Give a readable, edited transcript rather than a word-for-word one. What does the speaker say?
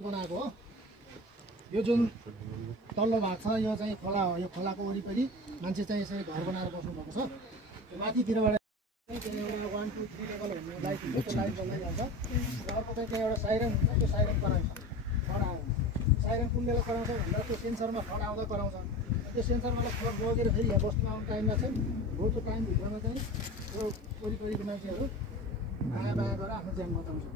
बनाएको हो यो जुन तल्लो भाग छ यो चाहिँ खोला हो यो खोलाको वरिपरि मान्छे चाहिँ यसरी घर बनाएर बस्नु भएको छ माथितिरबाट त्यसले एउटा 1 2 3 लेभल भन्ने लाइट हुन्छ त्यो लाइट बल्लाइहाल्छ र अर्को चाहिँ त्यहाँ एउटा साइरन हुन्छ त्यो साइरन कराउँछ खड आउँछ साइरन कुन बेला कराउँछ भन्दा त्यो सेन्सरमा खड आउँदा कराउँछ त्यो सेन्सरबाट खड लगेर फेरि यहाँ बस्नु आउने टाइममा चाहिँ हो त्यो टाइमभित्रमा चाहिँ त्यो वरिपरिको मान्छेहरू दायाँ बायाँ गरेर आफ्नो ज्यान बचाउँछ